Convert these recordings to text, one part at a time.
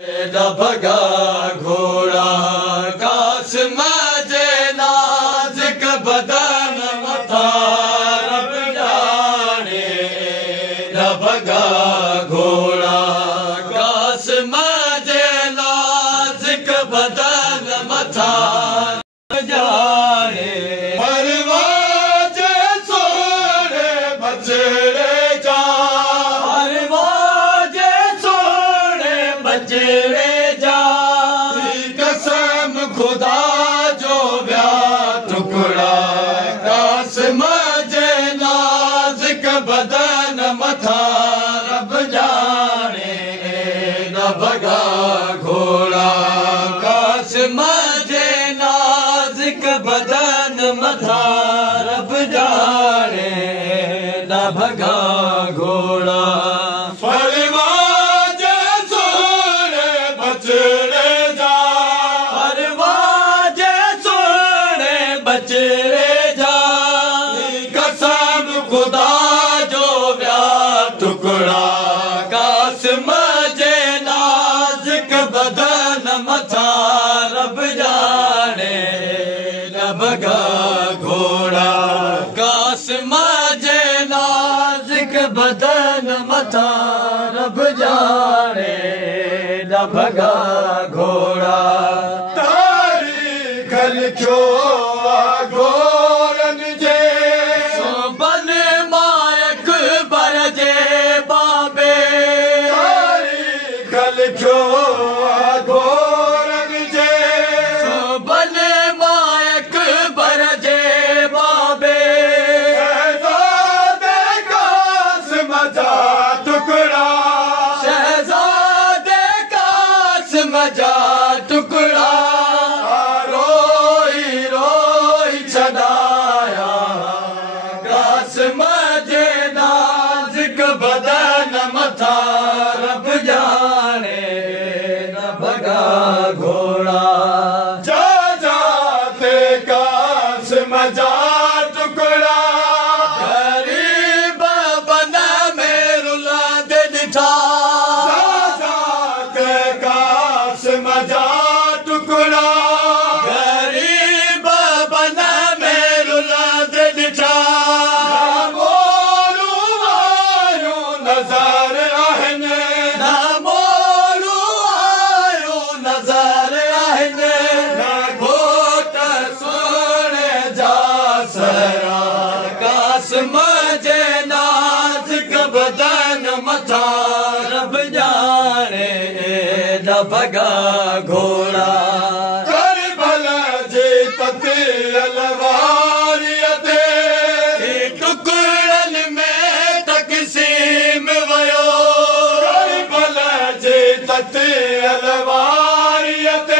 भगा घोड़ा काश मजे नाज़िक बदन मथा रब जाने भगा घोड़ा काश मजे नाज़िक बदन मथा जाने परवाज़े सोने बचड़े जा परवाज़े सोने बचड़े खुदा जो व्या टुकड़ा काश मजे नाज़िक बदन मथा रब जाने न भगा घोड़ा काश मजे नाज़िक बदन मथा रब जाने न भगा घोड़ा परवाज़े सोने बचड़े बचड़े जा कसम खुदा जो व्या टुकड़ा काश मजे नाज़िक बदन मथा रब जाने न भगा घोड़ा काश मजे नाज़िक बदन मथा रब जाने न भगा घोड़ा लिखो गोरन जे सोबन मायक बरजे बाबे लिखो गोरन जे सोबन मायक बरजे बाबे शहजादे कासिम जा टुकड़ा शहजादे कासिम जा टुकड़ा मजे नाज़िक बदन मथा रब जाने न भगा घोड़ा जा जाते कासिम जा टुकड़ा गरीब बना में रुला दे दिठा जा जाते कासिम जा टुकड़ा गरीब बना में रुला दे दिठा मजे नाज़िक बदन मथा रब जाने न भगा घोड़ा करबला जे तते अलवारियत टुकड़न में तक़सीम वयो करबला जे तते अलवारियत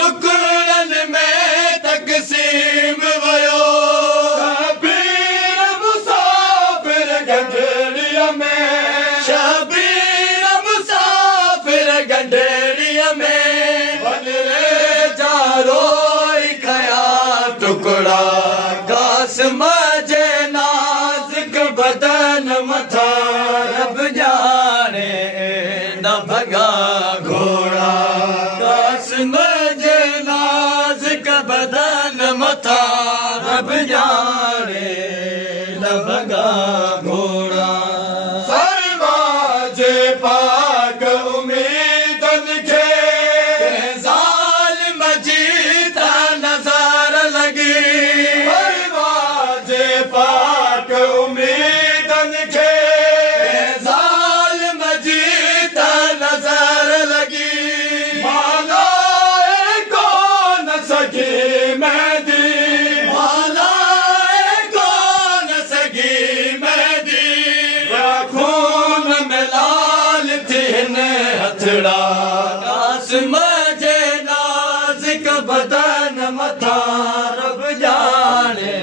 टुकड़न में तक़सीम वयो शबीर मुसाफिर गंढेड़िया में बनरे जा रोई खया टुकड़ा काश मजे नाज़िक बदन मथा रब जाने न भगा घोड़ा काश मजे नाज़िक बदन मथा रब जाने न भगा घोड़ा पाक उम्मीदन के ज़ालिम जीता नज़र लगी परवाज़े पाक उम्मीदन के ज़ालिम जीता नज़र लगी मालाए कौन सगी मेहदी मालाए कौन सगी मेहदी खून मिला हथड़ा काश मजे नाज़िक बदन मथा रब जाने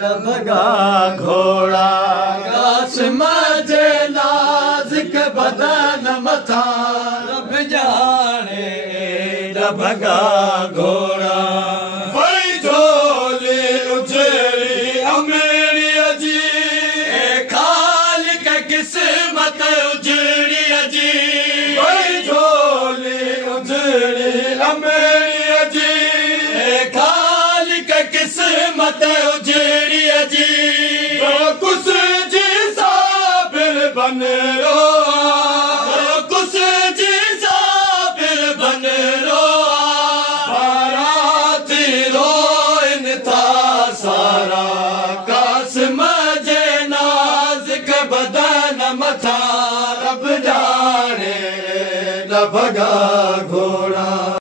न भगा घोड़ा काश मजे नाज़िक बदन मथा रब जाने न भगा घोड़ा वही झोली उजड़ी अमेरी अजी खालिक किस्मत उजड़ी अजी गा